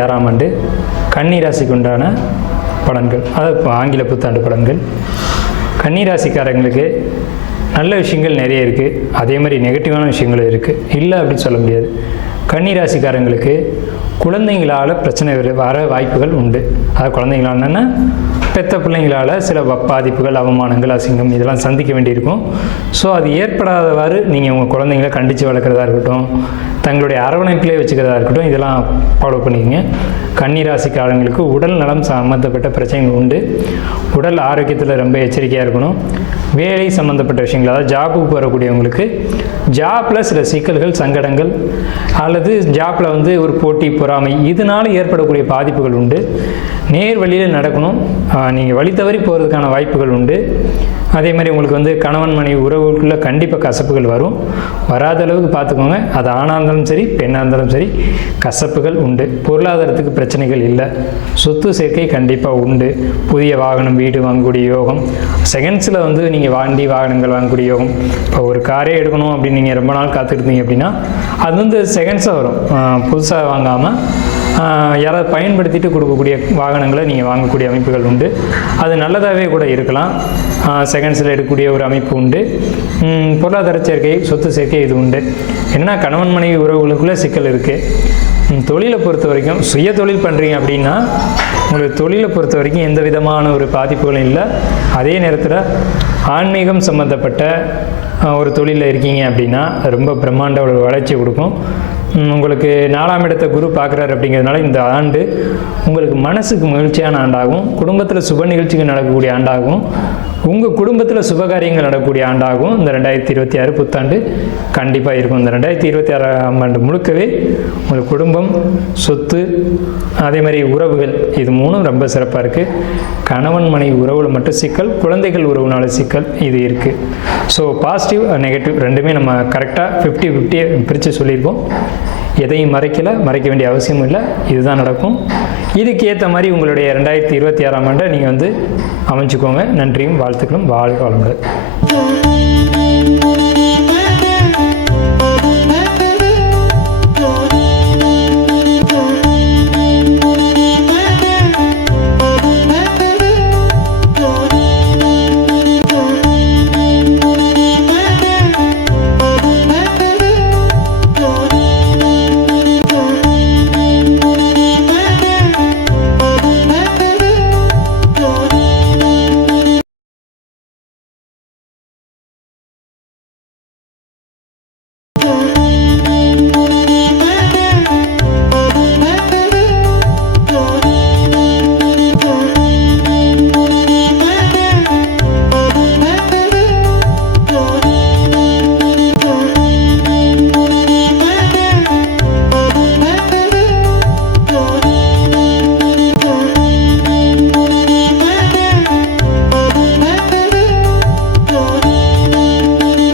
2026ஆம் ஆண்டு கன்னி ராசிக்கு உண்டான பலன்கள், அதாவது ஆங்கில புத்தாண்டு பலன்கள். கன்னி ராசிக்காரங்களுக்கு நல்ல விஷயங்கள் நிறைய இருக்குது, அதே மாதிரி நெகட்டிவான விஷயங்களும் இருக்குது, இல்லை அப்படின்னு சொல்ல முடியாது. கன்னி ராசிக்காரங்களுக்கு குழந்தைங்களால் பிரச்சனை வர வாய்ப்புகள் உண்டு. அதாவது குழந்தைங்களாலன்னா பெற்ற பிள்ளைங்களால் சில பாதிப்புகள், அவமானங்கள், அசிங்கம் இதெல்லாம் சந்திக்க வேண்டியிருக்கும். ஸோ அது ஏற்படாதவாறு நீங்கள் உங்கள் குழந்தைங்களை கண்டித்து வளர்க்குறதா இருக்கட்டும், தங்களுடைய அரவணைப்பிலே வச்சுக்கிறதா இருக்கட்டும், இதெல்லாம் ஃபாலோ பண்ணிக்கங்க. கன்னி ராசிக்காரங்களுக்கு உடல் நலம் சம்மந்தப்பட்ட பிரச்சனைகள் உண்டு. உடல் ஆரோக்கியத்தில் ரொம்ப எச்சரிக்கையாக இருக்கணும். வேலை சம்மந்தப்பட்ட விஷயங்கள், அதாவது ஜாபுக்கு போகக்கூடியவங்களுக்கு ஜாப்பில் சில சிக்கல்கள், சங்கடங்கள், அல்லது ஜாப்பில் ஒரு போட்டி, பொறாமை, இதனால் ஏற்படக்கூடிய பாதிப்புகள் உண்டு. நேர் வழியில் நடக்கணும். நீங்கள் வழி தவறி போகிறதுக்கான வாய்ப்புகள் உண்டு. அதே மாதிரி உங்களுக்கு கணவன் மனைவி உறவுக்குள்ளே கண்டிப்பாக கசப்புகள் வரும். வராத அளவுக்கு பார்த்துக்கோங்க. அது ஆணாக இருந்தாலும் சரி, பெண்ணாக இருந்தாலும் சரி, கசப்புகள் உண்டு. பொருளாதாரத்துக்கு பிரச்சனைகள் இல்லை. சொத்து சேர்க்கை கண்டிப்பாக உண்டு. புதிய வாகனம், வீடு வாங்கக்கூடிய யோகம். செகண்ட்ஸில் நீங்கள் வண்டி வாகனங்கள் வாங்கக்கூடிய யோகம். இப்போ ஒரு காரே எடுக்கணும் அப்படின்னு நீங்கள் ரொம்ப நாள் காத்துருந்தீங்க அப்படின்னா அது செகண்ட்ஸாக வரும். புதுசாக வாங்காமல் யாராவது பயன்படுத்திட்டு கொடுக்கக்கூடிய வாகனங்களை நீங்கள் வாங்கக்கூடிய அமைப்புகள் உண்டு. அது நல்லதாகவே கூட இருக்கலாம். செகண்ட்ஸில் எடுக்கக்கூடிய ஒரு அமைப்பு உண்டு. பொருளாதார சேர்க்கை, சொத்து சேர்க்கை இது உண்டு. என்னன்னா கணவன் மனைவி உறவுகளுக்குள்ளே சிக்கல் இருக்குது. தொழிலை பொறுத்த வரைக்கும் சுய தொழில் பண்ணுறீங்க அப்படின்னா உங்களுக்கு தொழிலை பொறுத்த வரைக்கும் எந்த விதமான ஒரு பாதிப்புகளும் இல்லை. அதே நேரத்தில் ஆன்மீகம் சம்மந்தப்பட்ட ஒரு தொழிலில் இருக்கீங்க அப்படின்னா ரொம்ப பிரம்மாண்ட ஒரு வளர்ச்சி கொடுக்கும். உங்களுக்கு 4ஆம் இடத்தை குரு பார்க்குறாரு அப்படிங்கிறதுனால இந்த ஆண்டு உங்களுக்கு மனசுக்கு மகிழ்ச்சியான ஆண்டாகும். குடும்பத்தில் சுப நிகழ்ச்சிகள் நடக்கக்கூடிய ஆண்டாகும். உங்கள் குடும்பத்தில் சுபகாரியங்கள் நடக்கக்கூடிய ஆண்டாகும். இந்த 2026 புத்தாண்டு கண்டிப்பாக இருக்கும். இந்த 2026ஆம் ஆண்டு முழுக்கவே உங்கள் குடும்பம், சொத்து, அதே மாதிரி உறவுகள், இது மூணும் ரொம்ப சிறப்பாக இருக்குது. கணவன் மனைவி உறவுல மட்டும் சிக்கல், குழந்தைகள் உறவுனால சிக்கல் இது இருக்குது. ஸோ பாசிட்டிவ், நெகட்டிவ் ரெண்டுமே நம்ம கரெக்டாக 50-50 பிரித்து சொல்லியிருப்போம். எதையும் மறைக்க வேண்டிய அவசியமும் இல்லை. இதுதான் நடக்கும். இதுக்கு ஏற்ற மாதிரி உங்களுடைய 2026ஆம் ஆண்டை நீங்கள் அமைச்சுக்கோங்க. நன்றியும் வாழ்த்துக்களும். வாழ்க வளமுடன்.